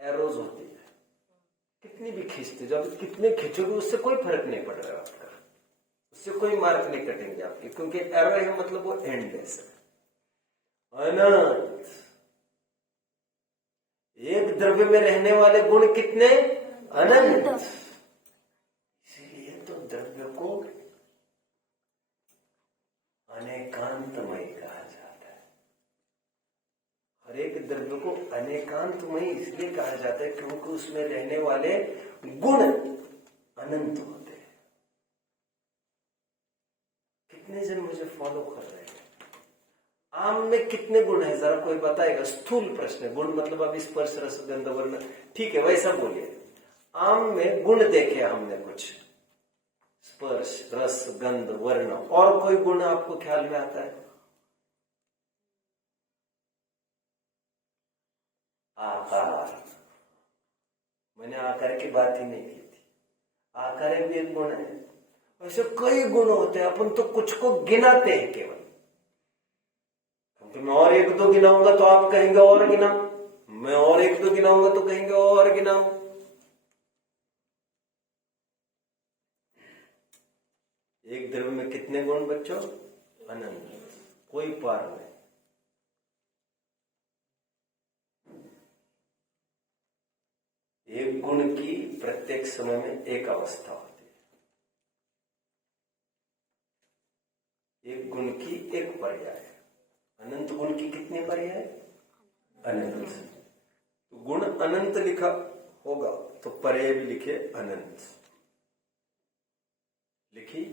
एरोज होती है, कितनी भी खींचते जब कितने खींचोगे उससे कोई फर्क नहीं पड़ रहा आपका, उससे कोई मार्क नहीं कटेंगे आपके, क्योंकि एरो है मतलब वो एंडलेस है, अनंत। एक द्रव्य में रहने वाले गुण कितने? अनंत। इसीलिए तो द्रव्य को अनेकांतमय कहा जाता है। हर एक द्रव्य को अनेकांतमय इसलिए कहा जाता है क्योंकि उसमें रहने वाले गुण अनंत होते हैं। कितने जन मुझे फॉलो कर रहे हैं? आम में कितने गुण है जरा कोई बताएगा? स्थूल प्रश्न है, गुण मतलब अब स्पर्श रस गंध वर्ण, ठीक है वैसा बोलिए। आम में गुण देखे हमने कुछ, स्पर्श रस गंध वर्ण, और कोई गुण आपको ख्याल में आता है? आकार, मैंने आकार की बात ही नहीं की थी, आकार भी एक गुण है। ऐसे कई गुण होते हैं, अपन तो कुछ को गिनाते हैं केवल, क्योंकि मैं और एक दो गिनाऊंगा तो आप कहेंगे और गिनाओ, मैं और एक दो गिनाऊंगा तो कहेंगे और गिनाओ। एक द्रव्य में कितने गुण बच्चों? अनंत, कोई पार नहीं। एक गुण की प्रत्येक समय में एक अवस्था होती है, एक गुण की एक पर्याय। अनंत गुण की कितने पर्याय? अनंत। तो गुण अनंत लिखा होगा तो पर्याय भी लिखे अनंत। लिखी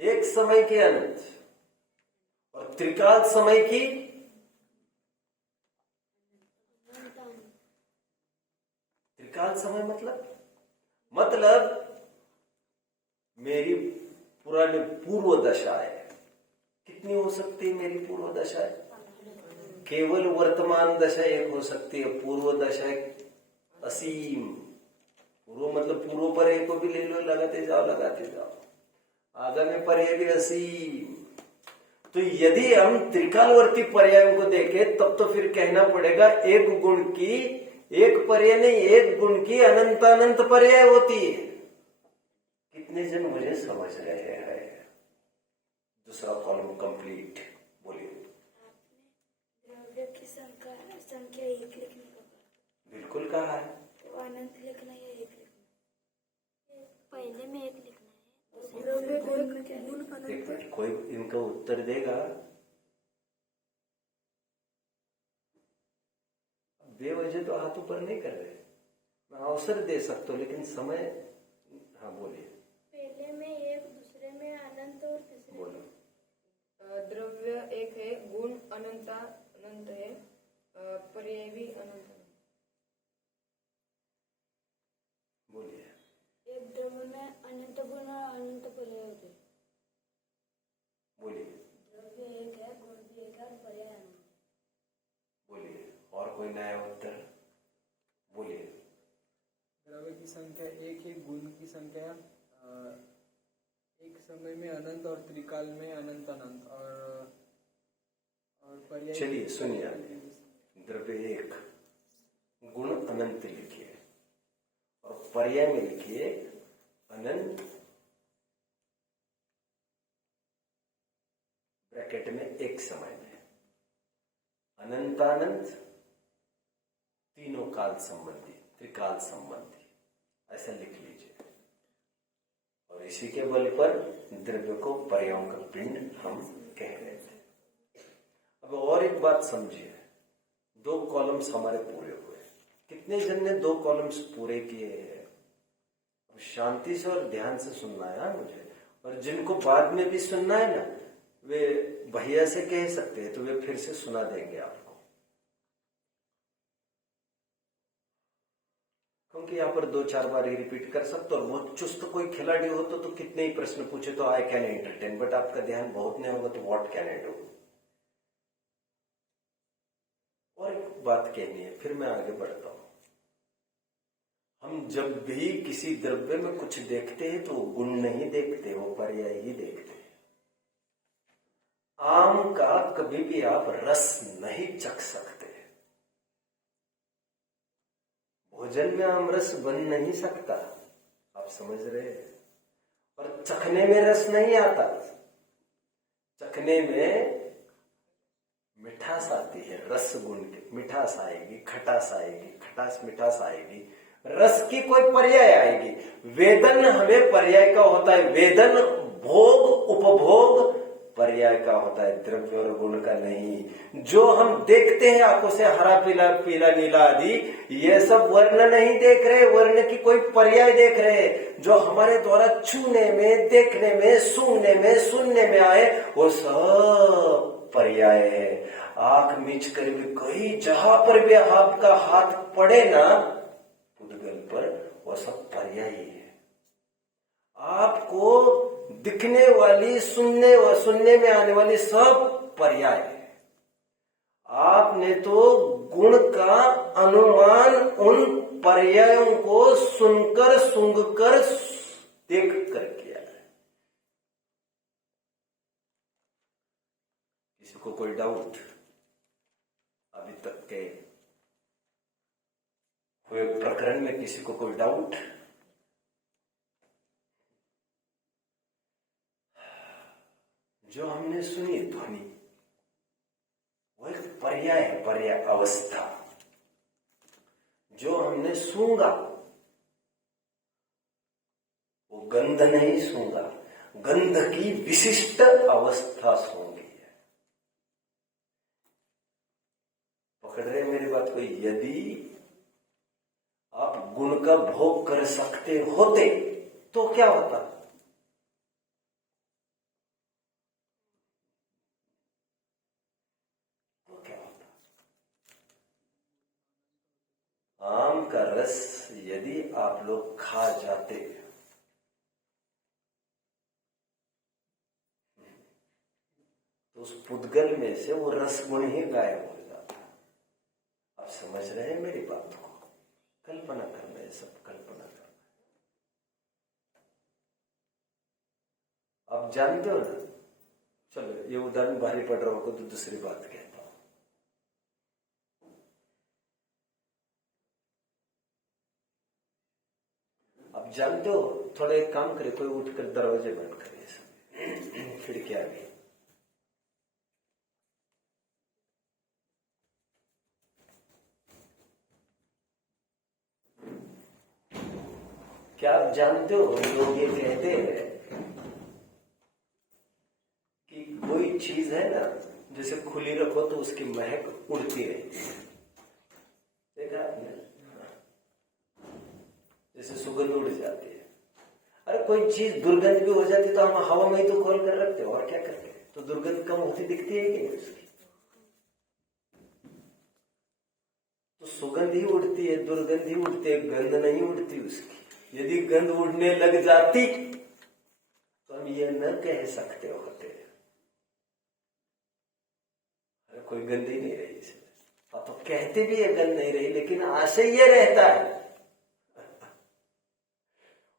एक समय के अनंत और त्रिकाल समय की त्रिकाल समय मतलब मेरी पुरानी पूर्व दशा है, कितनी हो सकती है मेरी पूर्व दशा? केवल वर्तमान दशा एक हो सकती है, पूर्व दशा असीम। पूर्व मतलब पूर्व पर एक को भी ले लो, लगाते जाओ, आगामी पर्याय भी असीम। तो यदि हम त्रिकालवर्ती पर्यायों को देखें तब तो फिर कहना पड़ेगा एक गुण की एक पर्याय नहीं, एक गुण की अनंत अनंत पर्याय होती है। कितने जन मुझे समझ रहे हैं? दूसरा कॉलम कंप्लीट, बोलिए। द्रव्य की संख्या एक लिखने का बिल्कुल कहा है, तो अनंत लिखना या एक लिखना? पहले में एक लिखना है, द्रव्य गुण एक कोई इनका उत्तर देगा? बेवजह तो हाथ ऊपर नहीं कर रहे, मैं अवसर दे सकता हूँ लेकिन समय। हाँ बोलिए। पहले में एक, दूसरे में अनंत और तीसरे बोलो। द्रव्य एक है, गुण अनंत है, पर्याय भी अनंत। बोलिए। एक द्रव्य में अनंत गुण और अनंत पर्याय होते हैं। बोलिए। द्रव्य एक है, गुण भी एक है और पर्याय अनंत। बोलिए। और कोई नया उत्तर? बोलिए। द्रव्य की संख्या एक है, गुण की संख्या एक समय में अनंत और त्रिकाल में अनंत और पर्याय। चलिए सुनिए, द्रव्य एक, गुण अनंत लिखिए और पर्याय में लिखिए अनंत ब्रैकेट में एक समय में, अनंतानंत, तीनों काल संबंधी, त्रिकाल संबंधी, ऐसा लिख लीजिए। और इसी के बल पर द्रव्य को पर्यायों का पिंड हम कह रहे थे। अब और एक बात समझिए, 2 कॉलम्स हमारे पूरे हुए। कितने जन ने 2 कॉलम्स पूरे किए हैं? शांति से और ध्यान से सुनना है मुझे, और जिनको बाद में भी सुनना है ना, वे भैया से कह सकते हैं तो वे फिर से सुना देंगे आपको, क्योंकि यहाँ पर 2-4 बार ही रिपीट कर सकते। और बहुत चुस्त कोई खिलाड़ी हो तो कितने ही प्रश्न पूछे तो आई कैन एंटरटेन, बट आपका ध्यान बहुत नहीं होगा तो व्हाट कैन आई डू। और एक बात कहनी है, फिर मैं आगे बढ़ता हूं। हम जब भी किसी द्रव्य में कुछ देखते हैं तो गुण नहीं देखते, वो पर्याय ही देखते हैं। आम का कभी भी आप रस नहीं चख सकते, भोजन में आम रस बन नहीं सकता, आप समझ रहे हैं। और चखने में रस नहीं आता, चखने में मिठास आती है, रस गुण की मिठास आएगी, खटास आएगी, खटास मिठास आएगी, रस की कोई पर्याय आएगी। वेदन हमें पर्याय का होता है, वेदन भोग उपभोग पर्याय का होता है, द्रव्य और गुण का नहीं। जो हम देखते हैं आंखों से, हरा पीला पीला नीला आदि, ये सब वर्ण नहीं देख रहे, वर्ण की कोई पर्याय देख रहे। जो हमारे द्वारा छूने में, देखने में, सूंघने में, सुनने में आए, वो सब पर्याय है। आंख मीच कर भी कहीं जहां पर भी आपका हाथ पड़े ना पुद्गल पर, वो सब पर्याय है। आपको दिखने वाली, सुनने में आने वाली सब पर्याय है। आपने तो गुण का अनुमान उन पर्यायों को सुनकर, सूंघकर, देख कर किया है। किसी को कोई डाउट अभी तक के हुए प्रकरण में? किसी को कोई डाउट? जो हमने सुनी ध्वनि, वो एक पर्याय है, पर्याय अवस्था। जो हमने सूंघा वो गंध नहीं सूंघा, गंध की विशिष्ट अवस्था सूंघी है। पकड़ रहे मेरी बात को? यदि आप गुण का भोग कर सकते होते तो क्या होता? आम का रस यदि आप लोग खा जाते तो उस पुद्गल में से वो रस गुण ही गायब हो जाता। आप समझ रहे हैं मेरी बात को? कल्पना करना है, सब कल्पना करना। आप जानते हो ना? चलो ये उदाहरण भारी पड़ रहा होगा तो दूसरी बात कहता हूं। आप जानते हो, थोड़ा एक काम करे, कोई उठकर दरवाजे बंद करे, सब खिड़कियां भी। क्या आप जानते हो, लोग ये कहते हैं कि कोई चीज है ना, जैसे खुली रखो तो उसकी महक उड़ती रहती है। देखा आपने? जैसे सुगंध उड़ जाती है। अरे कोई चीज दुर्गंध भी हो जाती तो हम हवा में ही तो खोल कर रखते हो, और क्या करते हैं? तो दुर्गंध कम होती दिखती है कि नहीं उसकी? तो सुगंध ही उड़ती है, दुर्गंध ही उड़ती है, गंध नहीं उड़ती उसकी। यदि गंध उड़ने लग जाती तो हम ये न कह सकते होते, अरे कोई गंध ही नहीं रही इसमें। आप तो कहते भी है गंध नहीं रही, लेकिन आशय ये रहता है।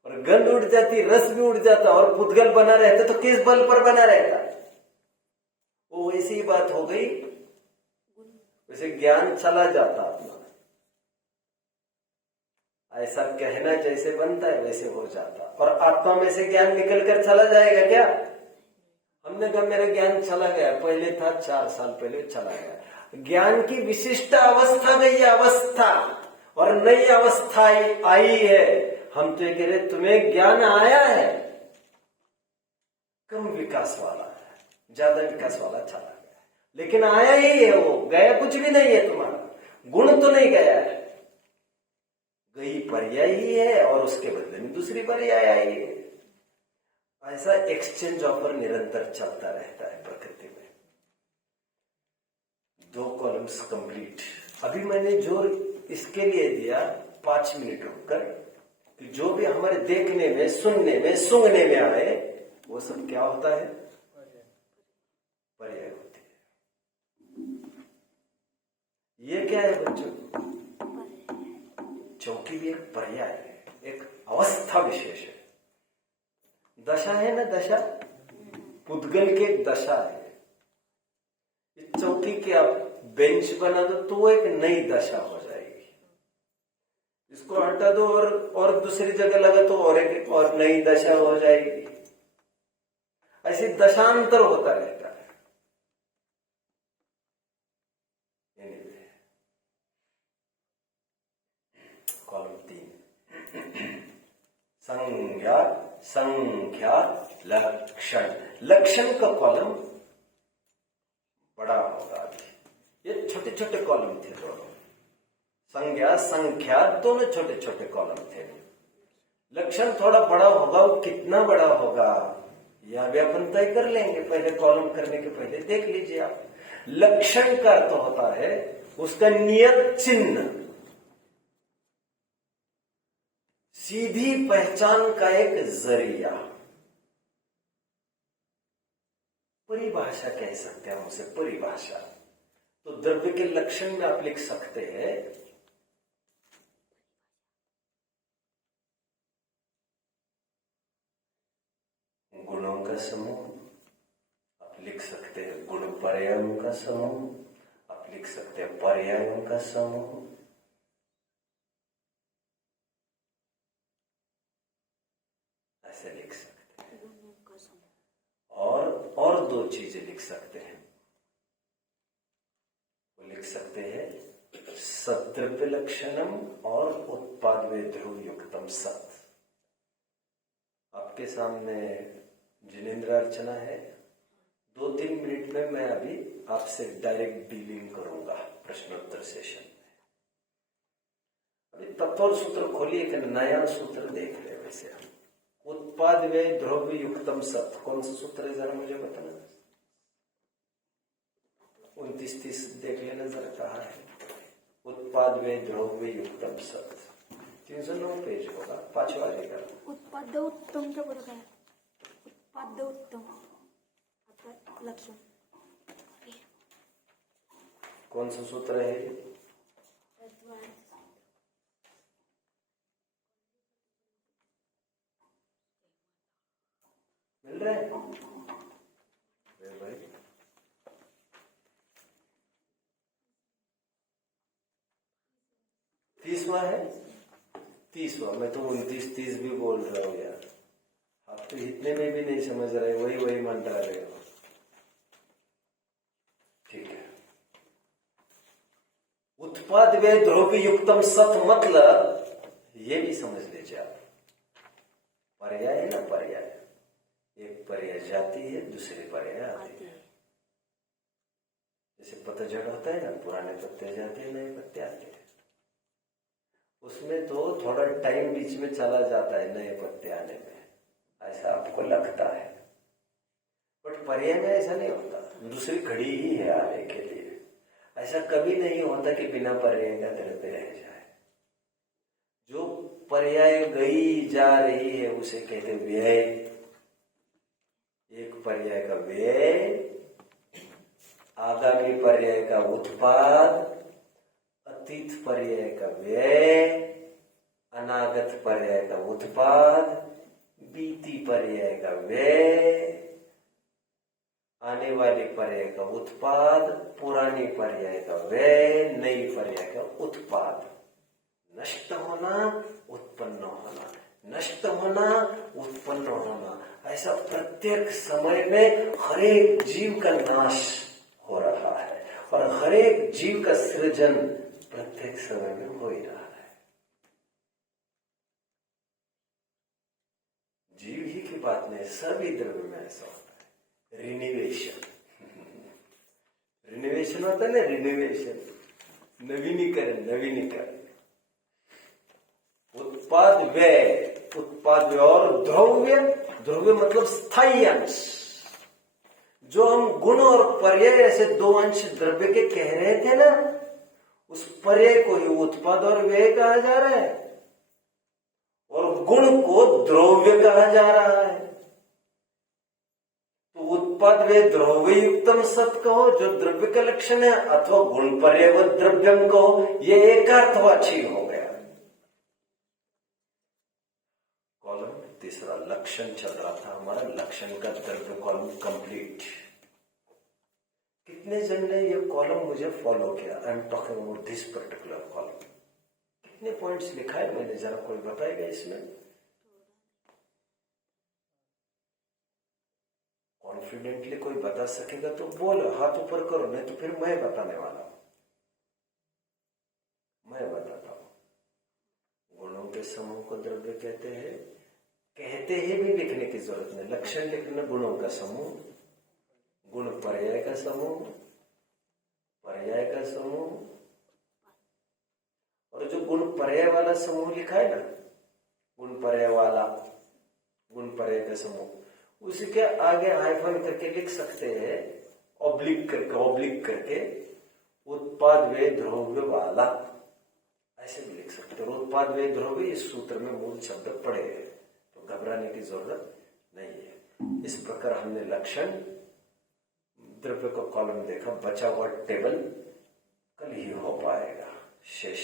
और गंध उड़ जाती, रस भी उड़ जाता, और पुद्गल बना रहता तो किस बल पर बना रहता? वो वैसी ही बात हो गई, वैसे ज्ञान चला जाता अपना। ऐसा कहना जैसे बनता है वैसे हो जाता, और आत्मा में से ज्ञान निकल कर चला जाएगा क्या? हमने कहा मेरा ज्ञान चला गया, पहले था 4 साल पहले चला गया। ज्ञान की विशिष्ट अवस्था में ये अवस्था और नई अवस्था आई है। हम तो ये कह रहे तुम्हें ज्ञान आया है, कम विकास वाला है, ज्यादा विकास वाला चला गया, लेकिन आया ही है, वो गया कुछ भी नहीं है। तुम्हारा गुण तो नहीं गया है, गई पर्याय ही है और उसके बदले में दूसरी पर्याय आई है। ऐसा एक्सचेंज ऑफर निरंतर चलता रहता है प्रकृति में। 2 कॉलम्स कंप्लीट। अभी मैंने जोर इसके लिए दिया 5 मिनट रुककर कि जो भी हमारे देखने में, सुनने में, सूंघने में आए वो सब क्या होता है? पर्याय होती है। ये क्या है बच्चों? चौकी भी एक पर्याय है, एक अवस्था विशेष है। दशा है ना, दशा पुद्गल की एक दशा है। इस चौकी के आप बेंच बना दो तो वो एक नई दशा हो जाएगी। इसको हटा दो और दूसरी जगह लगा तो और एक और नई दशा हो जाएगी। ऐसे दशांतर होता रहता है। कॉलम 3 संज्ञा, संख्या, लक्षण। लक्षण का कॉलम बड़ा होगा। ये छोटे छोटे कॉलम थे दोनों। संज्ञा, संख्या दोनों छोटे छोटे कॉलम थे। लक्षण थोड़ा बड़ा होगा। वो कितना बड़ा होगा यह भी अपन तय कर लेंगे, पहले कॉलम करने के पहले देख लीजिए आप। लक्षण का अर्थ होता है उसका नियत चिन्ह, सीधी पहचान का एक जरिया, परिभाषा कह सकते हैं उसे, परिभाषा। तो द्रव्य के लक्षण में आप लिख सकते हैं गुणों का समूह, आप लिख सकते हैं गुण पर्यायों का समूह, आप लिख सकते हैं पर्यायों का समूह, ऐसे लिख सकते हैं। और 2 चीजें लिख सकते हैं। वो लिख सकते हैं सद्रव्य लक्षणम और उत्पाद्य ध्रुव युक्तम सत्। आपके सामने जिनेन्द्र अर्चना है। 2-3 मिनट में मैं अभी आपसे डायरेक्ट डीलिंग करूंगा प्रश्नोत्तर सेशन में। अभी तत्पर सूत्र खोलिए, एक नया सूत्र देख रहे हैं वैसे हम। उत्पाद व्यय द्रव्य युक्तम सत्, कौन सा सूत्र है जरा मुझे बताना। 29-30 देख लेना जरा, कहा है उत्पाद व्यय द्रव्य युक्तम सत्। 309 पेज होगा, 5वां आएगा। उत्पाद्य उत्तम क्या बरोबर आहे? उत्पाद्य उत्तम आता लक्षण कौन सा सूत्र है? मिल रहा है भाई? 30वां है। 30वां, मैं तो 29-30 भी बोल रहा हूँ यार। आप तो इतने में भी नहीं समझ रहे, वही मंत्रा रहे हो। ठीक है। उत्पाद व्यय द्रव्य युक्तम सत् मतलब ये भी समझ लीजिए आप, पर्याय है ना, पर्याय। एक पर्याय जाती है, दूसरी पर्याय आती है। जैसे पतझड़ होता है ना, पुराने पत्ते जाते हैं, नए पत्ते आते हैं। उसमें तो थोड़ा टाइम बीच में चला जाता है नए पत्ते आने में, ऐसा आपको लगता है। बट पर्याय में ऐसा नहीं होता, दूसरी घड़ी ही है आने के लिए। ऐसा कभी नहीं होता कि बिना पर्याय का द्रव्य रह जाए। जो पर्याय गई जा रही है उसे कहते व्यय। एक पर्याय का व्यय, आगामी पर्याय का उत्पाद, अतीत पर्याय का व्यय, अनागत पर्याय का उत्पाद, बीती पर्याय का व्यय, आने वाले पर्याय का उत्पाद, पुरानी पर्याय का व्यय, नई पर्याय का उत्पाद। नष्ट होना, उत्पन्न होना, नष्ट होना, उत्पन्न होना, ऐसा प्रत्येक समय में हर एक जीव का नाश हो रहा है और हर एक जीव का सृजन प्रत्येक समय में हो ही रहा है। जीव ही की बात नहीं, सभी द्रव्य में ऐसा होता है। रिनिवेशन रिनोवेशन होता है ना, रिनोवेशन, नवीनीकरण। उत्पाद व्यय और द्रव्य मतलब स्थायी अंश। जो हम गुण और पर्याय ऐसे दो अंश द्रव्य के कह रहे थे ना, उस पर्याय को ही उत्पाद और व्यय कहा जा रहा है और गुण को द्रव्य कहा जा रहा है। तो उत्पाद व्यय द्रव्य युक्तम सत कहो जो द्रव्य का लक्षण है, अथवा गुण पर्याय व द्रव्यम कहो, ये एकार्थवाची हो गया। कॉलम तीसरा लक्षण चल रहा था हमारा, लक्षण का द्रव्य कॉलम कंप्लीट। कितने जन ने ये कॉलम मुझे फॉलो किया? I am talking about this particular column. कितने पॉइंट्स लिखा है मैंने, जरा कोई बताएगा इसमें? कॉन्फिडेंटली कोई बता सकेगा तो बोलो, हाथ ऊपर करो, नहीं तो फिर मैं बताने वाला हूं। मैं बताता हूं। गुणों के समूह को द्रव्य कहते हैं, कहते ही भी लिखने की जरूरत नहीं, लक्षण लिखना। गुणों का समूह, गुण पर्याय का समूह, पर्याय का समूह, और जो गुण पर्याय वाला समूह लिखा है ना, गुण पर्याय वाला, गुण पर्याय का समूह, उसी के आगे हाइफन करके लिख सकते हैं, ऑब्लिक करके उत्पाद व्यय द्रव्य वाला, ऐसे भी लिख सकते हो। उत्पाद व्यय द्रव्य इस सूत्र में मूल शब्द पड़े हैं, तो घबराने की जरूरत नहीं है। इस प्रकार हमने लक्षण द्रव्य का कॉलम देखा, बचा हुआ टेबल कल ही हो पाएगा। शेष